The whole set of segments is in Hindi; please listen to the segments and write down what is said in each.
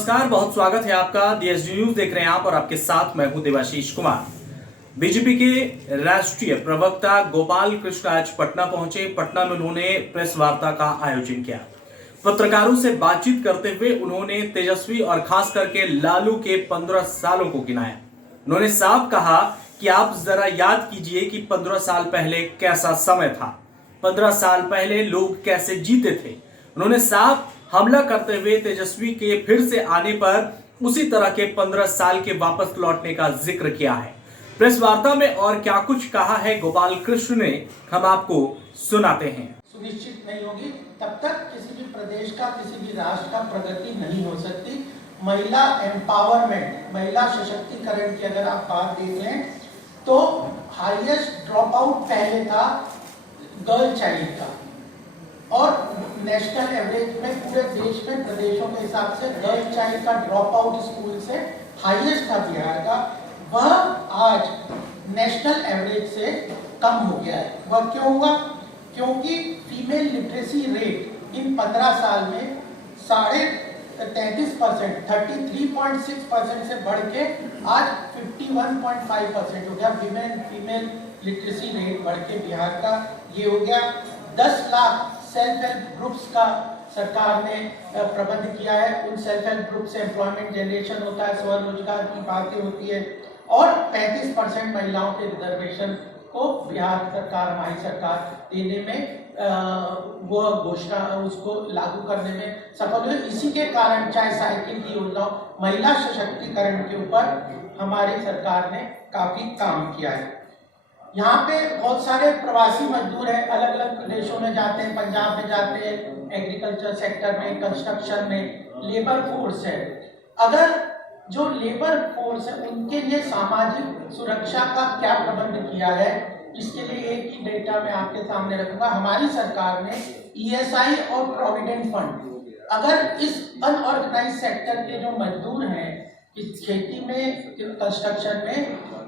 नमस्कार, बहुत स्वागत है आपका। डीएसडी न्यूज देख रहे हैं आप और आपके साथ मैं हूं देवाशीष कुमार। बीजेपी के राष्ट्रीय प्रवक्ता गोपाल कृष्ण आज पटना पहुंचे। पटना में उन्होंने प्रेस वार्ता का आयोजन किया। पत्रकारों से बातचीत करते हुए उन्होंने तेजस्वी और खास करके लालू के 15 सालों को गिनाया। उन्होंने साफ कहा कि आप जरा याद कीजिए कि 15 साल पहले कैसा समय था, 15 साल पहले लोग कैसे जीते थे। उन्होंने साफ हमला करते हुए तेजस्वी के फिर से आने पर उसी तरह के 15 साल के वापस लौटने का जिक्र किया है। प्रेस वार्ता में और क्या कुछ कहा है गोपाल कृष्ण ने, हम आपको सुनाते हैं। सुनिश्चित नहीं होगी तब तक किसी भी प्रदेश का, किसी भी राष्ट्र का प्रगति नहीं हो सकती। महिला एम्पावरमेंट, महिला सशक्तिकरण की अगर आप बात देख लें तो हाईएस्ट ड्रॉप आउट पहले था गर्ल चाइल्ड का, और नेशनल एवरेज में पूरे देश में प्रदेशों के हिसाब से गर्ल चाइल्ड का ड्रॉप आउट स्कूल से हाईएस्ट था बिहार का। वह आज नेशनल एवरेज से कम हो गया है। वह क्यों हुआ? क्योंकि फीमेल लिटरेसी रेट इन 15 साल में 33.5%, 33.6% से बढ़ के आज 51.5% हो गया। फीमेल लिटरेसी रेट बढ़ के बिहार का ये हो गया। 10 लाख सेल्फ हेल्प ग्रुप्स का सरकार ने प्रबंध किया है। उन सेल्फ हेल्प ग्रुप से एम्प्लॉयमेंट जनरेशन होता है, स्वरोजगार की बातें होती है, और 35% महिलाओं के रिजर्वेशन को बिहार सरकार, हमारी सरकार देने में वो घोषणा उसको लागू करने में सफल हुई। इसी के कारण चाहे साइकिल की योजना, महिला सशक्तिकरण के ऊपर हमारी सरकार ने काफी काम किया है। यहाँ पे बहुत सारे प्रवासी मजदूर हैं, अलग अलग प्रदेशों में जाते हैं, पंजाब में जाते हैं, एग्रीकल्चर सेक्टर में, कंस्ट्रक्शन में लेबर फोर्स है। अगर जो लेबर फोर्स है उनके लिए सामाजिक सुरक्षा का क्या प्रबंध किया है, इसके लिए एक ही डेटा मैं आपके सामने रखूंगा। हमारी सरकार ने ईएसआई और प्रोविडेंट फंड, अगर इस अनऑर्गेनाइज सेक्टर के जो मजदूर हैं इस खेती में, कंस्ट्रक्शन में,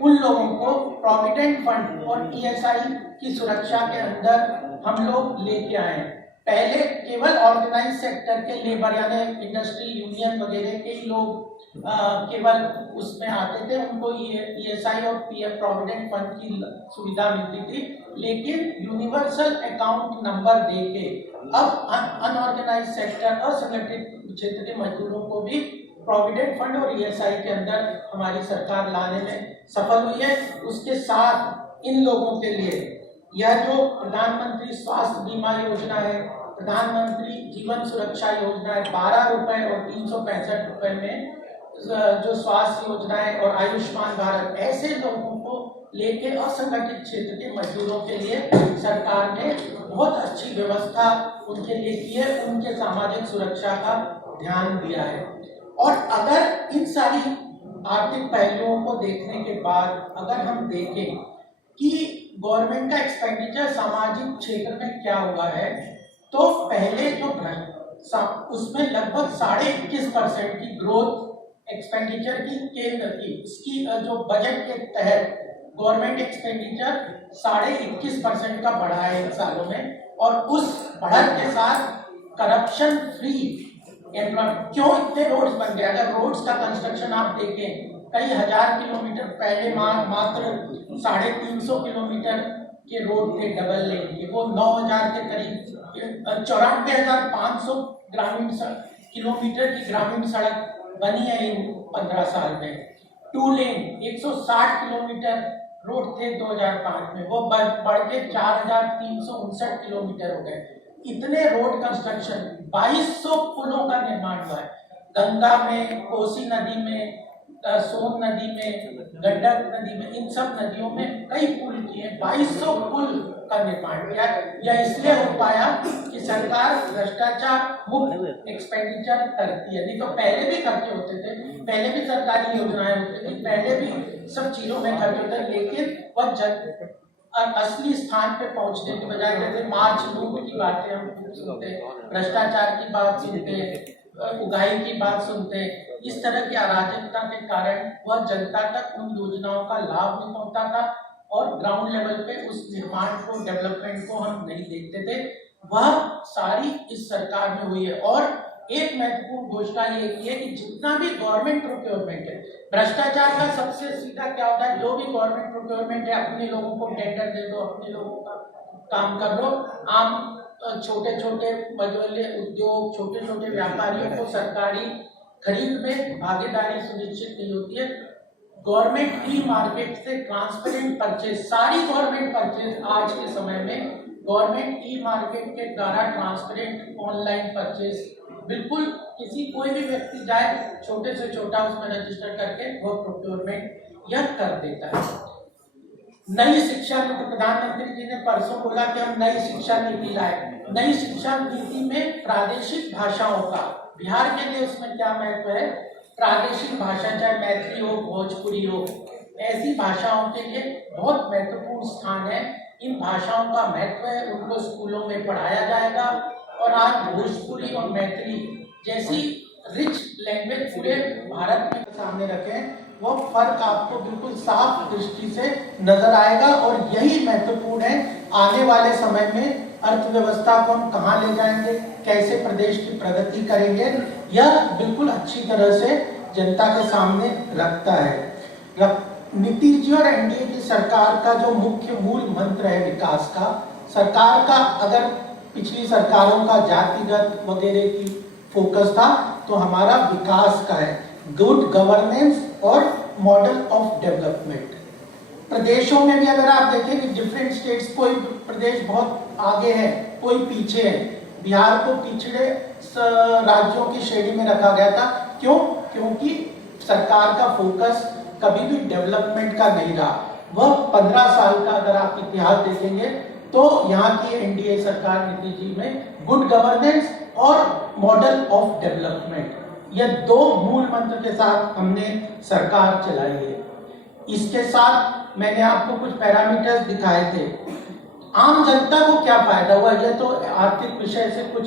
उन लोगों को प्रोविडेंट फंड और ईएसआई की सुरक्षा के अंदर हम लोग लेके आए। पहले केवल ऑर्गेनाइज सेक्टर के लेबर यानी इंडस्ट्री यूनियन वगैरह के ही लोग केवल उसमें आते थे, उनको ईएसआई और पीएफ प्रोविडेंट फंड की सुविधा मिलती थी। लेकिन यूनिवर्सल अकाउंट नंबर देके अब अनऑर्गेनाइज सेक्टर, असंगठित क्षेत्र के मजदूरों को भी प्रोविडेंट फंड और ईएसआई के अंदर हमारी सरकार लाने में सफल हुई है। उसके साथ इन लोगों के लिए यह जो प्रधानमंत्री स्वास्थ्य बीमा योजना है, प्रधानमंत्री जीवन सुरक्षा योजना है, 12 रुपए और 365 रुपए में जो स्वास्थ्य योजना है, और आयुष्मान भारत, ऐसे लोगों को लेके असंगठित क्षेत्र के मजदूरों के लिए सरकार ने बहुत अच्छी व्यवस्था उनके लिए की है, उनके सामाजिक सुरक्षा का ध्यान दिया है। और अगर इन सारी आर्थिक पहलुओं को देखने के बाद अगर हम देखें कि गवर्नमेंट का एक्सपेंडिचर सामाजिक क्षेत्र में क्या हुआ है, तो पहले जो उसमें लगभग 21.5% की ग्रोथ एक्सपेंडिचर की केंद्र की, इसकी जो बजट के तहत गवर्नमेंट एक्सपेंडिचर 21.5% का बढ़ा है इन सालों में। और उस बढ़त के साथ करप्शन फ्री एम्प्लॉयमेंट, क्यों इतने रोड्स बन गए? अगर रोड्स का कंस्ट्रक्शन आप देखें, कई हजार किलोमीटर पहले मात्र 350 किलोमीटर के रोड थे डबल लेन के, वो 9000 के करीब 94,500 ग्रामीण किलोमीटर की ग्रामीण सड़क बनी है इन 15 साल में। 2 लेन 160 किलोमीटर रोड थे 2005 में, वो बढ़ के 4359 किलोमीटर हो गए। इतने रोड कंस्ट्रक्शन, 2200 पुलों का निर्माण हुआ है। गंगा में, कोसी नदी में, सोन नदी में, गंडक नदी में, इन सब नदियों में कई पुल किए, 2200 पुल का निर्माण किया। यह इसलिए हो पाया कि सरकार भ्रष्टाचार मुक्त एक्सपेंडिचर करती है। नहीं तो पहले भी खर्चे होते थे, पहले भी सरकारी योजनाएं होती थी, पहले भी सब चीजों में खर्च होते थे, लेकिन वह असली स्थान पे पहुंचने की बजाय, जैसे मार्च लूट की बातें हम सुनते, भ्रष्टाचार की बात सुनते, उगाही की बात सुनते, इस तरह की अराजकता के कारण वह जनता तक उन योजनाओं का लाभ नहीं पहुंचता था, और ग्राउंड लेवल पे उस निर्माण को, डेवलपमेंट को हम नहीं देखते थे। वह सारी इस सरकार में हुई है। और एक महत्वपूर्ण घोषणा ये की है कि जितना भी गवर्नमेंट प्रोक्योरमेंट है, भ्रष्टाचार का सबसे सीधा क्या होता है, जो भी गवर्नमेंट प्रोक्योरमेंट है अपने लोगों को टेंडर दे दो, अपने लोगों का काम कर लो। आम छोटे छोटे मझोले उद्योग, छोटे छोटे व्यापारियों को सरकारी खरीद में भागीदारी सुनिश्चित नहीं होती है। गवर्नमेंट ई मार्केट से ट्रांसपेरेंट परचेज, सारी गवर्नमेंट परचेज आज के समय में गवर्नमेंट ई मार्केट के द्वारा ट्रांसपेरेंट ऑनलाइन परचेज, बिल्कुल किसी कोई भी व्यक्ति जाए छोटे से छोटा उसमें रजिस्टर करके वो प्रोक्योरमेंट यह कर देता है। नई शिक्षा नीति, प्रधानमंत्री जी ने परसों बोला कि हम नई शिक्षा नीति लाए। नई शिक्षा नीति में प्रादेशिक भाषाओं का, बिहार के लिए उसमें क्या महत्व है, प्रादेशिक भाषा चाहे मैथिली हो, भोजपुरी हो, ऐसी भाषाओं के लिए बहुत महत्वपूर्ण स्थान है। इन भाषाओं का महत्व है, उनको स्कूलों में पढ़ाया जाएगा। और आज भोजपुरी और मैथिली जैसी रिच लैंग्वेज पूरे भारत में सामने रखें, वो फर्क आपको बिल्कुल साफ दृष्टि से नजर आएगा। और यही महत्वपूर्ण है, आने वाले समय में अर्थव्यवस्था को हम कहाँ ले जाएंगे, कैसे प्रदेश की प्रगति करेंगे, यह बिल्कुल अच्छी तरह से जनता के सामने रखता है। नीतीश जी और एनडीए की सरकार का जो मुख्य मूल मंत्र है विकास का, सरकार का अगर पिछली सरकारों का जातिगत वगैरह की फोकस था, तो हमारा विकास का है, गुड गवर्नेंस और मॉडल ऑफ डेवलपमेंट। प्रदेशों में भी अगर आप देखें कि डिफरेंट स्टेट्स, कोई प्रदेश बहुत आगे है, कोई पीछे है। बिहार को पिछड़े राज्यों की श्रेणी में रखा गया था, क्यों? क्योंकि सरकार का फोकस कभी भी डेवलपमेंट का नहीं रहा। वह 15 साल का अगर आप इतिहास देखेंगे तो यहाँ की एनडीए सरकार नीतीश जी में गुड गवर्नेंस और मॉडल ऑफ डेवलपमेंट, यह दो मूल मंत्र के साथ हमने सरकार चलाई है। इसके साथ मैंने आपको कुछ पैरामीटर्स दिखाए थे। आम जनता को क्या फायदा हुआ, यह तो आर्थिक विषय से कुछ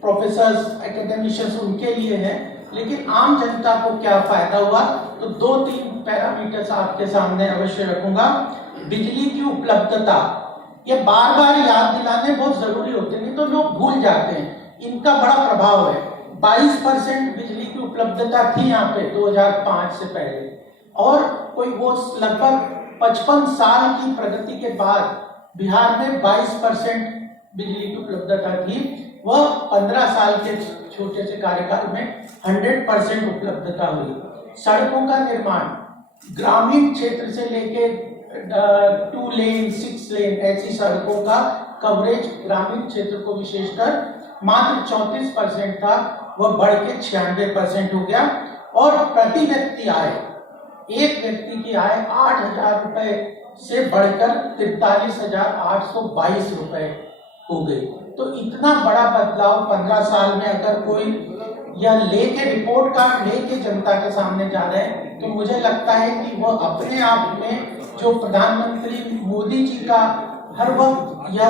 प्रोफेसर्स, एकेडमिशियंस उनके लिए है, लेकिन आम जनता को क्या फायदा हुआ, तो 2-3 पैरामीटर्स आपके सामने अवश्य रखूंगा। बिजली की उपलब्धता, ये बार बार याद दिलाने बहुत जरूरी होते हैं, नहीं तो लोग भूल जाते हैं, इनका बड़ा प्रभाव है। 22% बिजली की उपलब्धता थी यहाँ पे 2005 से पहले, और कोई वो लगभग 55 साल की प्रगति के बाद बिहार में 22% बिजली की उपलब्धता थी, वह 15 साल के छोटे से कार्यकाल में 100% उपलब्धता हुई। सड़कों का निर्माण ग्रामीण क्षेत्र से लेके 2 लेन 6 लेन ऐसी सड़कों का कवरेज ग्रामीण क्षेत्र को विशेषकर मात्र 34% था, वह बढ़ के 96% हो गया। और प्रति व्यक्ति आय, एक व्यक्ति की आय 8,000 रुपए से बढ़कर 43,822 रुपए हो गई। तो इतना बड़ा बदलाव 15 साल में अगर कोई यह लेके रिपोर्ट कार्ड लेके जनता के सामने जा रहे हैं, तो मुझे लगता है कि वह अपने आप में जो प्रधानमंत्री मोदी जी का हर वक्त यह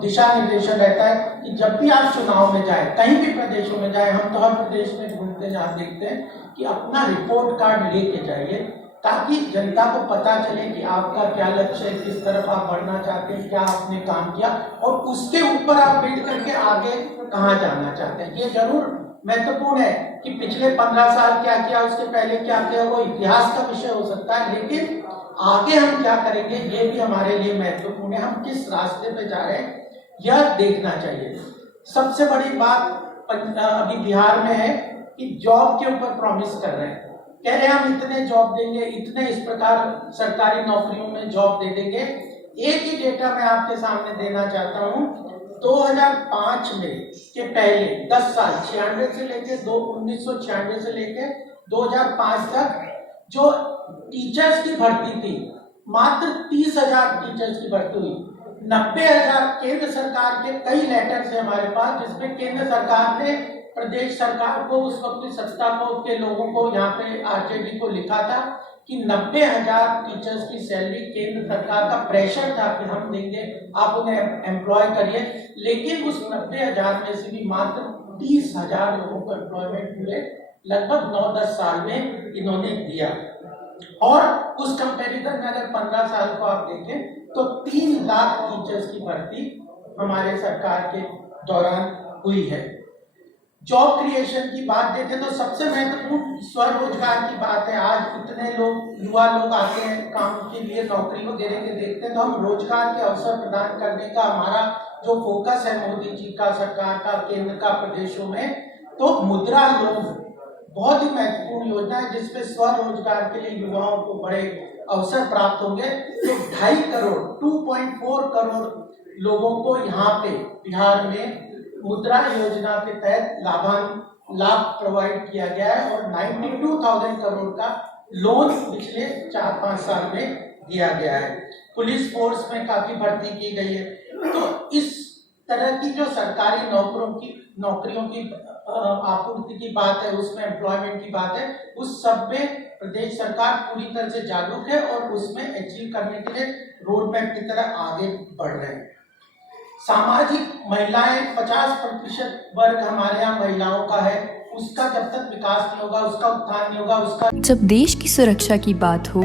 दिशा निर्देशन रहता है कि जब भी आप चुनाव में जाए, कहीं भी प्रदेशों में जाए, हम तो हर प्रदेश में घूमते जहाँ देखते हैं कि अपना रिपोर्ट कार्ड लेके जाइए, ताकि जनता को पता चले कि आपका क्या लक्ष्य है, किस तरफ आप बढ़ना चाहते हैं, क्या आपने काम किया, और उसके ऊपर आप बिल्ड करके आगे कहाँ जाना चाहते हैं। ये जरूर महत्वपूर्ण है कि पिछले 15 साल क्या किया, उसके पहले क्या किया, वो इतिहास का विषय हो सकता है, लेकिन आगे हम क्या करेंगे ये भी हमारे लिए महत्वपूर्ण है। हम किस रास्ते पे जा रहे हैं यह देखना चाहिए। सबसे बड़ी बात अभी बिहार में है कि जॉब के ऊपर प्रॉमिस कर रहे हैं, कह रहे हैं हम इतने जॉब देंगे, इतने इस प्रकार सरकारी नौकरियों में जॉब दे देंगे। एक ही डेटा मैं आपके सामने देना चाहता हूँ, 2005 में के पहले 10 साल 96 से लेके 1996 से लेके 2005 तक जो टीचर्स की भर्ती थी, मात्र 30,000 टीचर्स की भर्ती हुई। 90,000 केंद्र सरकार के कई लेटर्स है हमारे पास, जिसमें केंद्र सरकार ने प्रदेश सरकार को, उस वक्त की सत्ता को, के लोगों को, यहाँ पे आरजेडी को लिखा था कि 90,000 टीचर्स की सैलरी केंद्र सरकार का प्रेशर था कि हम देंगे, आप उन्हें एम्प्लॉय करिए, लेकिन उस 90,000 में से भी मात्र 30,000 लोगों को एम्प्लॉयमेंट मिले, लगभग 9-10 साल में इन्होंने दिया। और उस कंपैरिजन में अगर 15 साल को आप देखें तो 3 लाख टीचर्स की भर्ती हमारे सरकार के दौरान हुई है। जॉब क्रिएशन की बात देखें तो सबसे महत्वपूर्ण स्वरोजगार की बात है। आज इतने लोग युवा लोग आते हैं काम के लिए, नौकरी वगैरह के देखते हैं, तो हम रोजगार के अवसर प्रदान करने का हमारा जो फोकस है मोदी जी का, सरकार का, केंद्र का, प्रदेशों में, तो मुद्रा लोन बहुत ही महत्वपूर्ण योजना है जिसपे स्वरोजगार के लिए युवाओं को बड़े अवसर प्राप्त होंगे। तो 2.5 करोड़ 2.4 करोड़ लोगों को यहाँ पे बिहार में मुद्रा योजना के तहत लाभ प्रोवाइड किया गया है और 92,000 करोड़ का लोन पिछले 4-5 साल में दिया गया है। पुलिस फोर्स में काफी भर्ती की गई है। तो इस तरह की जो सरकारी नौकरियों की आपूर्ति की बात है, उसमें एम्प्लॉयमेंट की बात है, उस सब में प्रदेश सरकार पूरी तरह से जागरूक है और उसमें अचीव करने के लिए रोड मैप की तरह आगे बढ़ रहे हैं। सामाजिक महिलाएं 50% वर्ग हमारे यहाँ महिलाओं का है, उसका जब तक विकास नहीं होगा, उसका उत्थान नहीं होगा, उसका जब देश की सुरक्षा की बात हो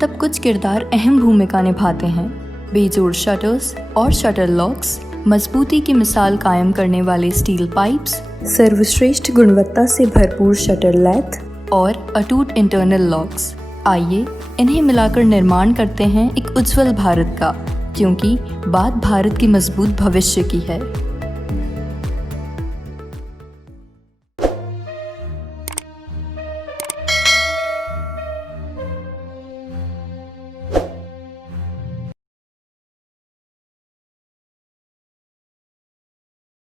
तब कुछ किरदार अहम भूमिका निभाते हैं। बेजोड़ शटर्स और शटर लॉक्स, मजबूती की मिसाल कायम करने वाले स्टील पाइप्स, सर्वश्रेष्ठ गुणवत्ता से भरपूर शटर लैथ और अटूट इंटरनल लॉक्स। आइए इन्हें मिलाकर निर्माण करते हैं एक उज्जवल भारत का, क्योंकि बात भारत की मजबूत भविष्य की है।